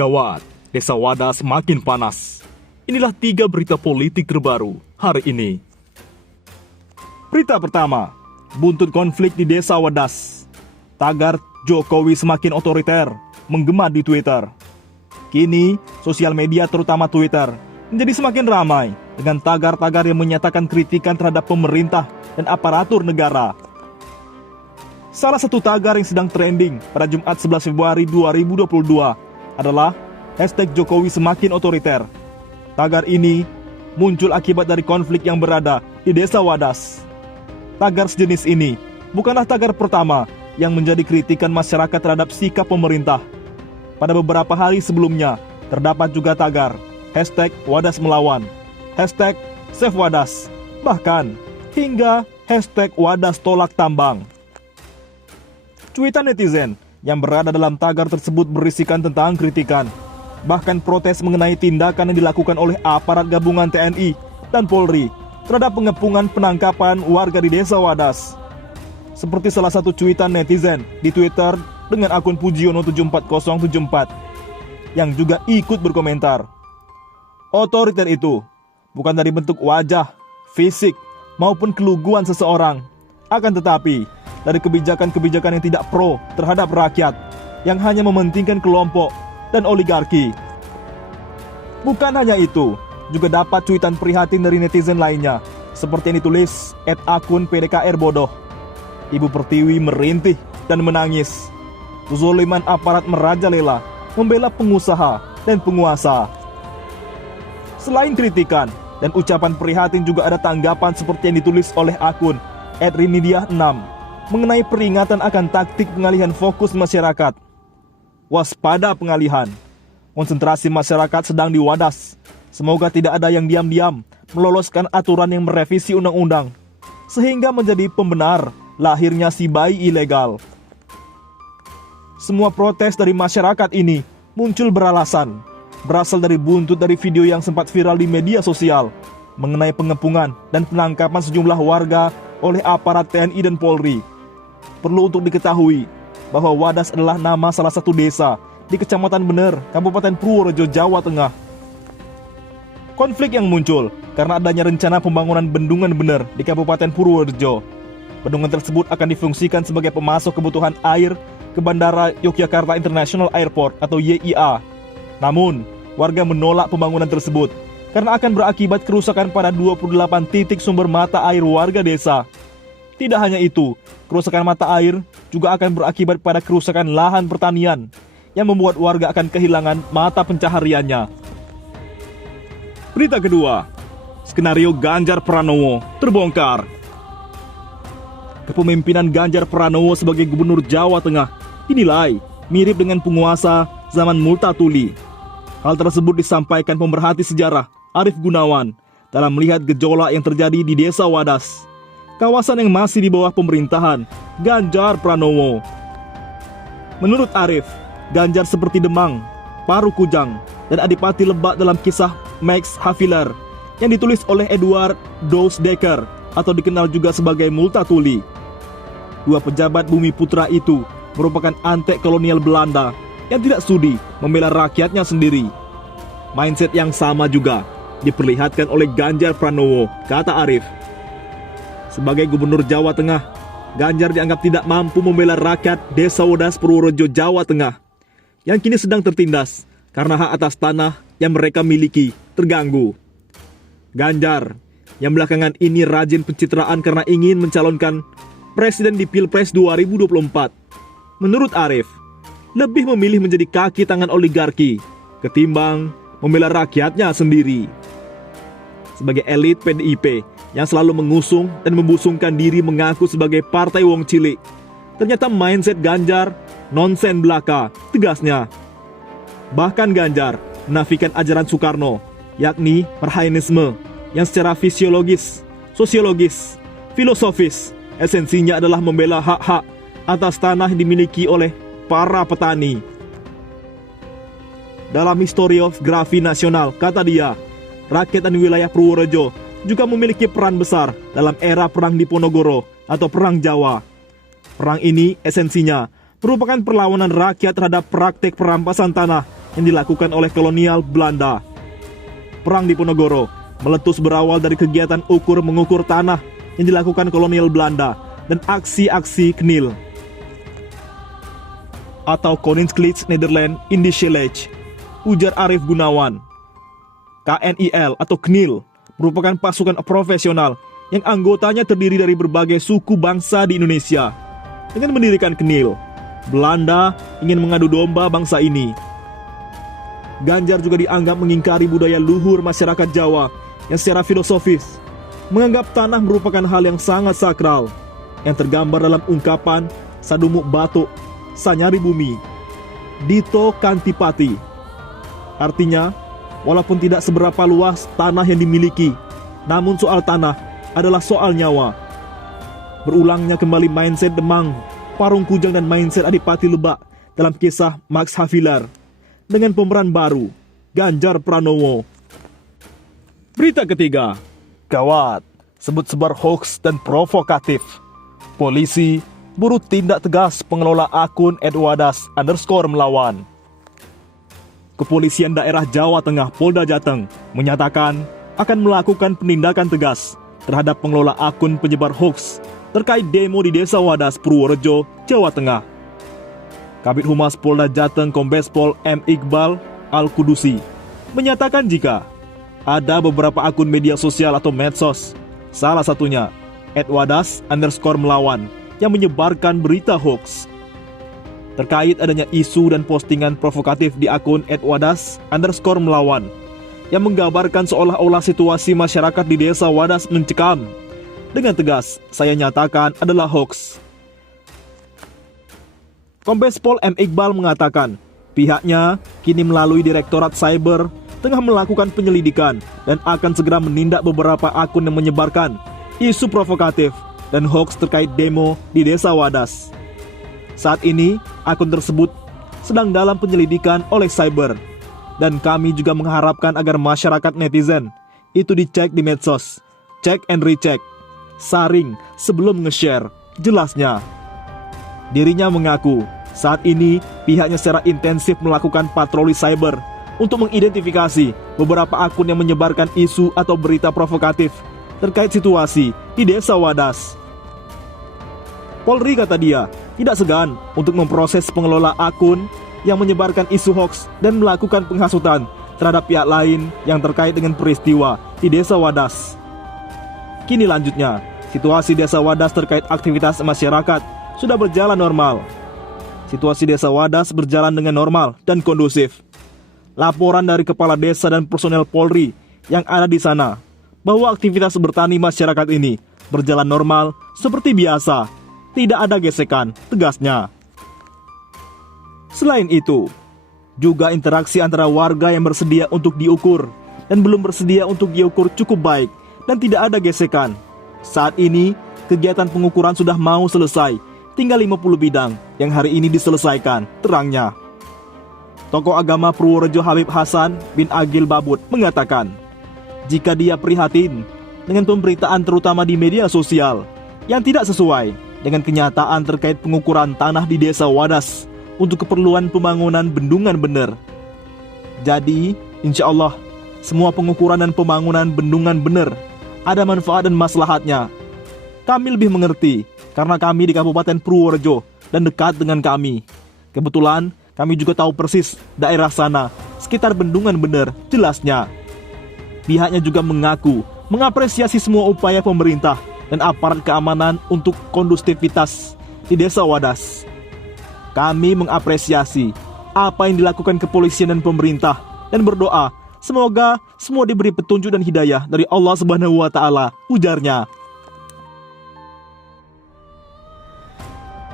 Gawat, Desa Wadas makin panas. Inilah 3 berita politik terbaru hari ini. Berita pertama, buntut konflik di Desa Wadas. Tagar Jokowi semakin otoriter menggema di Twitter. Kini, sosial media terutama Twitter menjadi semakin ramai dengan tagar-tagar yang menyatakan kritikan terhadap pemerintah dan aparatur negara. Salah satu tagar yang sedang trending pada Jumat 11 Februari 2022 adalah #Jokowi semakin otoriter. Tagar ini muncul akibat dari konflik yang berada di Desa Wadas. Tagar sejenis ini bukanlah tagar pertama yang menjadi kritikan masyarakat terhadap sikap pemerintah. Pada beberapa hari sebelumnya, terdapat juga tagar #Wadas melawan, #Save Wadas, bahkan hingga #Wadas tolak tambang. Cuitan netizen yang berada dalam tagar tersebut berisikan tentang kritikan, bahkan protes mengenai tindakan yang dilakukan oleh aparat gabungan TNI dan Polri terhadap pengepungan penangkapan warga di Desa Wadas. Seperti salah satu cuitan netizen di Twitter dengan akun Pujiono74074 yang juga ikut berkomentar. Otoriter itu bukan dari bentuk wajah, fisik, maupun keluguan seseorang, akan tetapi dari kebijakan-kebijakan yang tidak pro terhadap rakyat, yang hanya mementingkan kelompok dan oligarki. Bukan hanya itu, juga dapat cuitan prihatin dari netizen lainnya, seperti yang ditulis @akun PDKR bodoh. Ibu Pertiwi merintih dan menangis. Kezoliman aparat merajalela membela pengusaha dan penguasa. Selain kritikan dan ucapan prihatin, juga ada tanggapan seperti yang ditulis oleh akun @rinidiah6 mengenai peringatan akan taktik pengalihan fokus masyarakat. Waspada pengalihan. Konsentrasi masyarakat sedang di Wadas. Semoga tidak ada yang diam-diam meloloskan aturan yang merevisi undang-undang, sehingga menjadi pembenar lahirnya si bayi ilegal. Semua protes dari masyarakat ini muncul berasal dari buntut dari video yang sempat viral di media sosial mengenai pengepungan dan penangkapan sejumlah warga oleh aparat TNI dan Polri. Perlu untuk diketahui bahwa Wadas adalah nama salah satu desa di Kecamatan Bener, Kabupaten Purworejo, Jawa Tengah. Konflik yang muncul karena adanya rencana pembangunan bendungan Bener di Kabupaten Purworejo. Bendungan tersebut akan difungsikan sebagai pemasok kebutuhan air ke Bandara Yogyakarta International Airport atau YIA. Namun, warga menolak pembangunan tersebut karena akan berakibat kerusakan pada 28 titik sumber mata air warga desa. Tidak hanya itu, kerusakan mata air juga akan berakibat pada kerusakan lahan pertanian yang membuat warga akan kehilangan mata pencahariannya. Berita kedua, skenario Ganjar Pranowo terbongkar. Kepemimpinan Ganjar Pranowo sebagai Gubernur Jawa Tengah dinilai mirip dengan penguasa zaman Multatuli. Hal tersebut disampaikan pemerhati sejarah Arief Gunawan dalam melihat gejolak yang terjadi di Desa Wadas, kawasan yang masih di bawah pemerintahan Ganjar Pranowo. Menurut Arief, Ganjar seperti Demang, Paru Kujang, dan Adipati Lebak dalam kisah Max Havelaar yang ditulis oleh Edward Dousdekker atau dikenal juga sebagai Multatuli. Dua pejabat bumi putra itu merupakan antek kolonial Belanda yang tidak sudi membela rakyatnya sendiri. Mindset yang sama juga diperlihatkan oleh Ganjar Pranowo, kata Arief. Sebagai Gubernur Jawa Tengah, Ganjar dianggap tidak mampu membela rakyat Desa Wadas Purworejo, Jawa Tengah, yang kini sedang tertindas karena hak atas tanah yang mereka miliki terganggu. Ganjar, yang belakangan ini rajin pencitraan karena ingin mencalonkan presiden di Pilpres 2024, menurut Arief, lebih memilih menjadi kaki tangan oligarki ketimbang membela rakyatnya sendiri. Sebagai elit PDIP yang selalu mengusung dan membusungkan diri mengaku sebagai partai wong cilik, ternyata mindset Ganjar nonsen belaka, tegasnya. Bahkan Ganjar menafikan ajaran Soekarno, yakni Marhaenisme, yang secara fisiologis, sosiologis, filosofis, esensinya adalah membela hak-hak atas tanah yang dimiliki oleh para petani. Dalam historiografi nasional, kata dia, rakyat dan wilayah Purworejo juga memiliki peran besar dalam era Perang Diponegoro atau Perang Jawa. Perang ini esensinya merupakan perlawanan rakyat terhadap praktek perampasan tanah yang dilakukan oleh kolonial Belanda. Perang Diponegoro meletus berawal dari kegiatan ukur-mengukur tanah yang dilakukan kolonial Belanda dan aksi-aksi KNIL atau Koninklijke Nederland Indische, ujar Arief Gunawan. KNIL atau KNIL merupakan pasukan profesional yang anggotanya terdiri dari berbagai suku bangsa di Indonesia. Dengan mendirikan KNIL, Belanda ingin mengadu domba bangsa ini. Ganjar juga dianggap mengingkari budaya luhur masyarakat Jawa yang secara filosofis menganggap tanah merupakan hal yang sangat sakral, yang tergambar dalam ungkapan Sadumuk Batuk, Sanyari Bumi, Dito Kantipati. Artinya, walaupun tidak seberapa luas tanah yang dimiliki, namun soal tanah adalah soal nyawa. Berulangnya kembali mindset Demang, Parung Kujang dan mindset Adipati Lebak dalam kisah Max Havelaar dengan pemeran baru, Ganjar Pranowo. Berita ketiga, gawat, sebut sebar hoax dan provokatif. Polisi buru tindak tegas pengelola akun @wadas_melawan. Kepolisian daerah Jawa Tengah Polda Jateng menyatakan akan melakukan penindakan tegas terhadap pengelola akun penyebar hoax terkait demo di Desa Wadas, Purworejo, Jawa Tengah. Kabid Humas Polda Jateng Kombes Pol M. Iqbal Al-Kudusi menyatakan jika ada beberapa akun media sosial atau medsos, salah satunya @wadas_melawan, yang menyebarkan berita hoax. Terkait adanya isu dan postingan provokatif di akun @wadas_melawan yang menggambarkan seolah-olah situasi masyarakat di Desa Wadas mencekam, dengan tegas saya nyatakan adalah hoax. Kombes Pol M. Iqbal mengatakan pihaknya kini melalui Direktorat Cyber tengah melakukan penyelidikan dan akan segera menindak beberapa akun yang menyebarkan isu provokatif dan hoax terkait demo di Desa Wadas. Saat ini, akun tersebut sedang dalam penyelidikan oleh Cyber, dan kami juga mengharapkan agar masyarakat netizen itu dicek di medsos, cek and recheck, saring sebelum nge-share, jelasnya. Dirinya mengaku saat ini pihaknya secara intensif melakukan patroli cyber untuk mengidentifikasi beberapa akun yang menyebarkan isu atau berita provokatif terkait situasi di Desa Wadas. Polri, kata dia, tidak segan untuk memproses pengelola akun yang menyebarkan isu hoax dan melakukan penghasutan terhadap pihak lain yang terkait dengan peristiwa di Desa Wadas. Kini lanjutnya, situasi Desa Wadas terkait aktivitas masyarakat sudah berjalan normal. Situasi Desa Wadas berjalan dengan normal dan kondusif. Laporan dari kepala desa dan personel Polri yang ada di sana bahwa aktivitas bertani masyarakat ini berjalan normal seperti biasa, tidak ada gesekan, tegasnya. Selain itu, juga interaksi antara warga yang bersedia untuk diukur dan belum bersedia untuk diukur cukup baik dan tidak ada gesekan. Saat ini, kegiatan pengukuran sudah mau selesai, tinggal 50 bidang yang hari ini diselesaikan, terangnya. Tokoh agama Purworejo Habib Hasan bin Agil Babut mengatakan, jika dia prihatin dengan pemberitaan terutama di media sosial yang tidak sesuai dengan kenyataan terkait pengukuran tanah di Desa Wadas untuk keperluan pembangunan bendungan bener. Jadi, insya Allah, semua pengukuran dan pembangunan bendungan bener ada manfaat dan maslahatnya. Kami lebih mengerti karena kami di Kabupaten Purworejo dan dekat dengan kami. Kebetulan kami juga tahu persis daerah sana, sekitar bendungan bener, jelasnya. Pihaknya juga mengaku mengapresiasi semua upaya pemerintah dan aparat keamanan untuk kondusivitas di Desa Wadas. Kami mengapresiasi apa yang dilakukan kepolisian dan pemerintah dan berdoa semoga semua diberi petunjuk dan hidayah dari Allah Subhanahu wa Ta'ala, ujarnya.